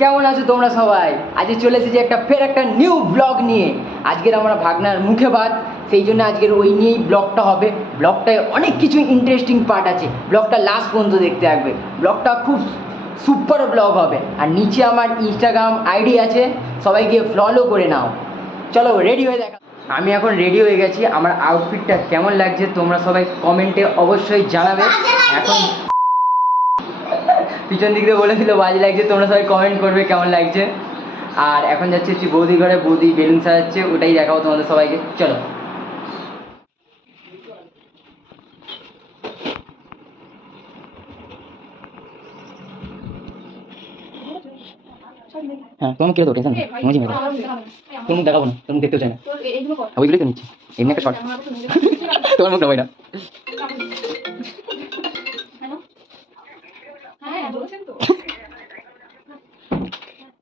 কেমন আছো তোমরা সবাই? আজকে চলে এসেছি ফের একটা নিউ ব্লগ নিয়ে। আজকের আমরা ভাগনার মুখে ভাত, সেই জন্য আজকের ওই নিয়েই ব্লগটা হবে। ব্লগটায় অনেক কিছু ইন্টারেস্টিং পার্ট আছে, ব্লগটা লাস্ট পর্যন্ত দেখতে থাকবে। ব্লগটা খুব সুপার ব্লগ হবে। আর নিচে আমার ইনস্টাগ্রাম আইডি আছে, সবাই গিয়ে ফলো করে নাও। চলো রেডি হয়ে দেখা। আমি এখন রেডি হয়ে গেছি। আমার আউটফিটটা কেমন লাগছে তোমরা সবাই কমেন্টে অবশ্যই জানাবে। এখন পিছন দিক দিয়ে বলে দিল বাজে লাগছে, তোমরা সবাই কমেন্ট করবে কেমন লাগছে। আর এখন যাচ্ছে হচ্ছে বৌদি ঘরে, বৌদি বেলুন সাজাচ্ছে, ওটাই দেখাবো তোমাদের সবাইকে। চলো। হ্যাঁ তোমার কি টেনশন নেই, মজি মেয়ে তোর মুখ দেখাবো না, তোর মুখ দেখতেও চাই না, ওইগুলোই তো নিচ্ছি এমনি একটা শর্ট। তোমার মুখ নেবই না।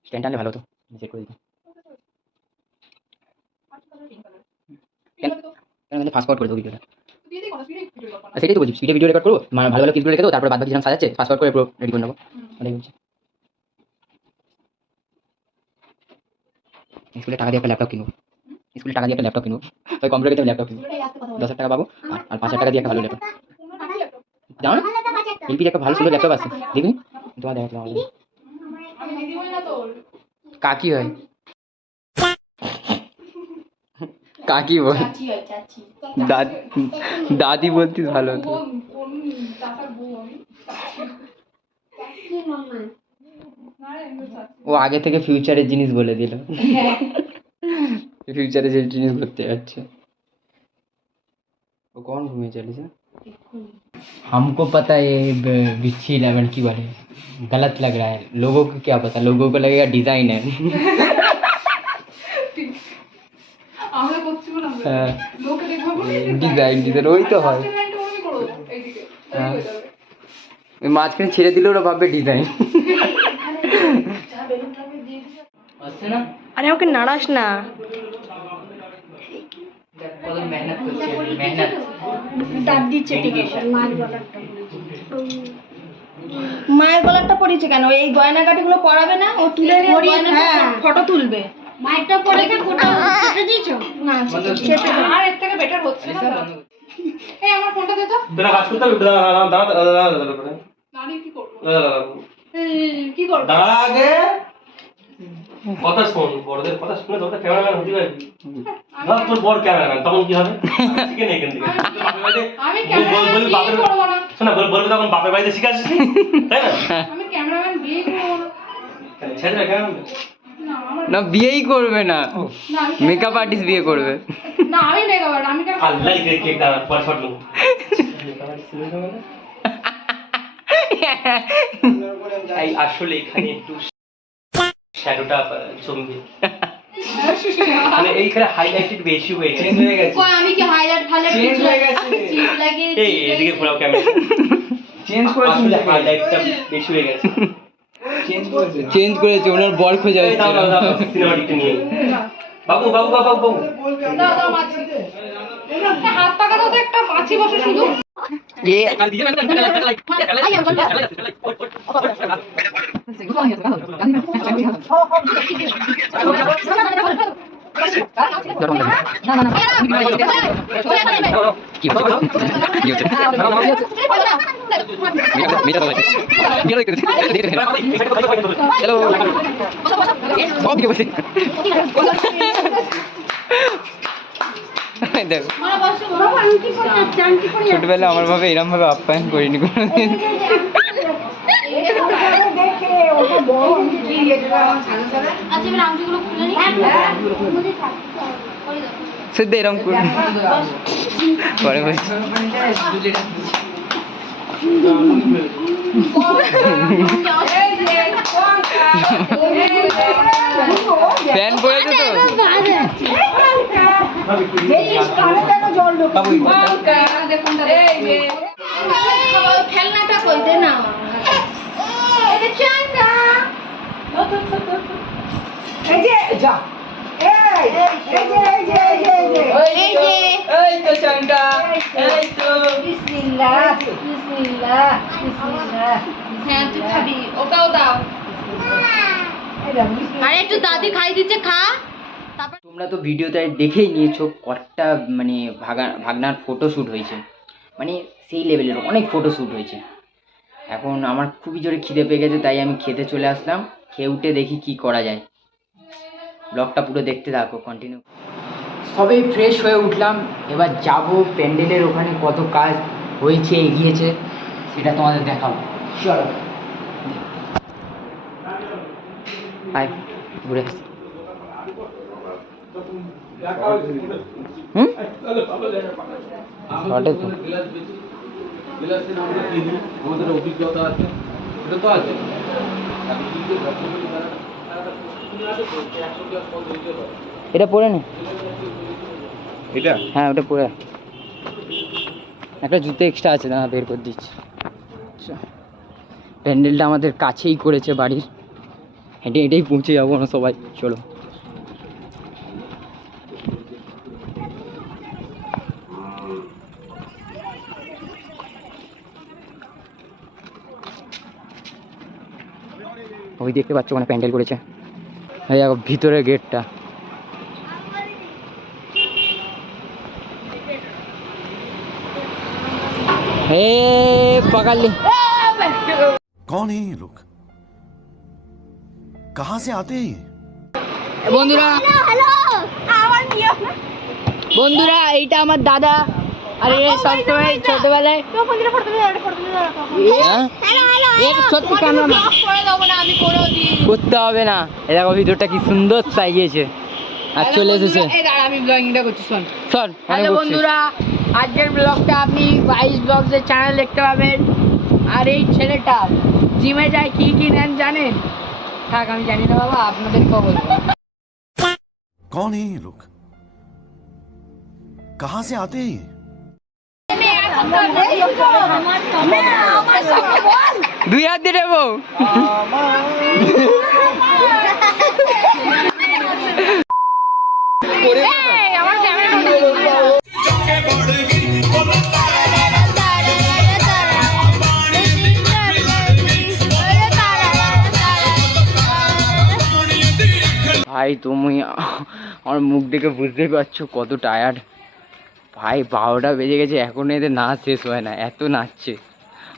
স্ট্যান্ড আনলে ভালো হতো, চেক করে দিতাম। কেন ফাস্ট ফরওয়ার্ড করে দেবো ভিডিওটা, সেটাই তো বলছি, স্পিডে ভিডিও রেকর্ড করবো, মানে ভালো ভালো ক্লিপগুলো রেখে দেবো, তারপরে বাদ বাকি যেরকম সাজাচ্ছে ফাস্ট ফরওয়ার্ড করে পুরো রেডি করে নেবো। ওটাই বলছি। স্কুলে টাকা দিয়ে একটা ল্যাপটপ কিনবো, স্কুলে টাকা দিয়ে একটা ল্যাপটপ কিনবো, ওই কম্পিউটার দিয়ে ল্যাপটপ কিনবো, 10,000 টাকা পাবো আর 5,000 টাকা দিয়ে একটা ভালো ল্যাপটপ। জানো না এলপির একটা ভালো সুন্দর ল্যাপটপ আছে, দেখবি তোমার দেখাচ্ছিলাম। কাকি হয়, কাকি বল, দাদি বলতিস ভালো হতো। ও আগে থেকে ফিউচারের জিনিস বলে দিল, ফিউচারে যে জিনিস করতে যাচ্ছে। वो कौन घूमे चले से? हमको पता है ये बिच्छी 11 की वाले गलत लग रहा है, लोगों को क्या पता, लोगों को लगेगा डिजाइन है। ডিজাইন ডিজাইন ওই তো হয়, মাঝখানে ছেড়ে দিলে ওরা ভাববে ডিজাইন। আরে ওকে নাড়াস না, মেহনত করছে, মেহনত দাঁত দিচ্ছে। মায়ের গলারটা পড়েছে কেন? এই গয়নাগাটিগুলো পরাবে না, ও তুলে ফটো তুলবে। মায়েরটা পড়েছে, ফটো কেটে দিয়েছো না? আর এর থেকে বেটার হচ্ছে না। এই আমার ফোনটা দে তো। তোরা কাজ করতে হবে, দাঁড়া কি করব? কি করব? দাঁড়া আগে কথা শোন, বড়দের কথা শুনে তোর ক্যামেরাম্যান হতে পারবি না। তোর বড় ক্যামেরাম্যান তখন কি হবে? শিখে নে এখান থেকে। আমি ক্যামেরাম্যান বিয়ে করব না। শোনা বলবি তখন বাপের বাড়িতে শিখে আসছিস, তাই না? আমি ক্যামেরাম্যান বিয়ে করব না। ছেড়ে দে ক্যামেরাম্যান। না বিয়েই করবে না, মেকআপ আর্টিস্ট বিয়ে করবে। না আমি মেকআপ আর্টিস্ট, আমি কেন? আল্লাহ কেক দাও পর শট লো। এই আসলে এখানে একটু শ্যাডোটা জমবে, মানে এইখানে হাইলাইটেড বেশি হয়ে গেছে। কই আমি কি হাইলাইট চেঞ্জ হয়ে গেছে, চিপ লাগে। এই এদিকে ঘোরাও ক্যামেরা, চেঞ্জ করে আসলে হাইলাইটটা বেশি হয়ে গেছে। চেঞ্জ করেছে, ওনার বর খোঁজা হচ্ছে। দাও দাও দাও সিনেমাটিকটা নিয়ে বাবু বাবু বাবু বাবু দাও দাও মাছি, একটা হাত পাকা দাও তো, একটা মাছি বসে শুধু। এ কাল দিকে ছোটবেলা আমার ভাবে এরম ভাবে আপ্যায়ন করিনি কোনোদিন। শুদ্ধ এরম করে পরে প্যান পড়েছে তো। খেলনাটা কই দে না, এই যে যা, এই তো চাঙ্গা, এই তো বিসমিল্লাহ বিসমিল্লাহ বিসমিল্লাহ। হ্যাঁ তুই খাবি, ওটাও দাও। আরে একটু দাদি খাই দিচ্ছে, খা। তারপর তোমরা তো ভিডিওতে দেখেই নিয়েছো কতটা মানে ভাগনার ফটোশ্যুট হয়েছে, মানে সেই লেভেলের অনেক ফটোশ্যুট হয়েছে। এখন আমার খুবই জোরে খিদে পেয়ে গেছে, তাই আমি খেতে চলে আসলাম। খেয়ে উঠে দেখি কি করা যায়। ব্লগটা পুরো দেখতে থাকো, কন্টিনিউ। সবেই ফ্রেশ হয়ে উঠলাম, এবার যাব প্যান্ডেলের ওখানে কত কাজ হয়েছে এগিয়েছে সেটা তোমাদের দেখাবো। চলো হাই, ঘুরে আসি। হুম শর্টে তো আমাদের অভিজ্ঞতা আছে, এটা তো আছে। এটা পরে নে। এটা হ্যাঁ ওটা পরে একটা জুতো এক্সট্রা আছে, না বের করে দিচ্ছি। আচ্ছা, প্যান্ডেলটা আমাদের কাছেই করেছে বাড়ির, হেঁটে হেঁটেই পৌঁছে যাবো না সবাই। চলো ওই দেখতে পাচ্ছ ওখানে প্যান্ডেল করেছে, এই দেখো ভিতরের গেটটা। हे पकड़ ली। कौन है ये लोग? कहां से आते हैं ये? বন্ধুরা বন্ধুরা এইটা আমার দাদা, আরে সবসময় ছোটবেলায় সত্যি ক্যামেরা করতে হবে না। এ দেখো ভিডিওটা কি সুন্দর সাজিয়েছে আর চলে এসেছে। আমি ব্লগিংটা করছি, শোন। শোন হ্যালো বন্ধুরা, আজকের ব্লগটা আপনি 22 ব্লগসের চ্যানেল দেখতে পাবেন। আর এই ছেলেটা জিমে যায় কি কি নেন জানেন? থাক আমি জানি না বাবা, আপনাদেরকেও বলবো। कौन है ये लोग? कहां से आते हैं ये? দুই হাত দিয়ে দেবো। আমার ক্যামেরা ভাই তুমি আমার মুখ দেখে বুঝতে পারছো কত টায়ার্ড। ভাই 12টা বেজে গেছে, এখন এদের নাচ শেষ হয় না, এত নাচছে।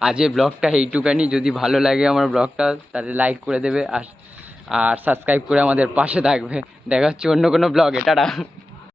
আজকের ব্লগটা এইটুকানি। যদি ভালো লাগে আমার ব্লগটা তাহলে লাইক করে দেবে আর সাবস্ক্রাইব করে আমাদের পাশে থাকবে। দেখা হচ্ছে অন্য কোনো ব্লগে। টাটা।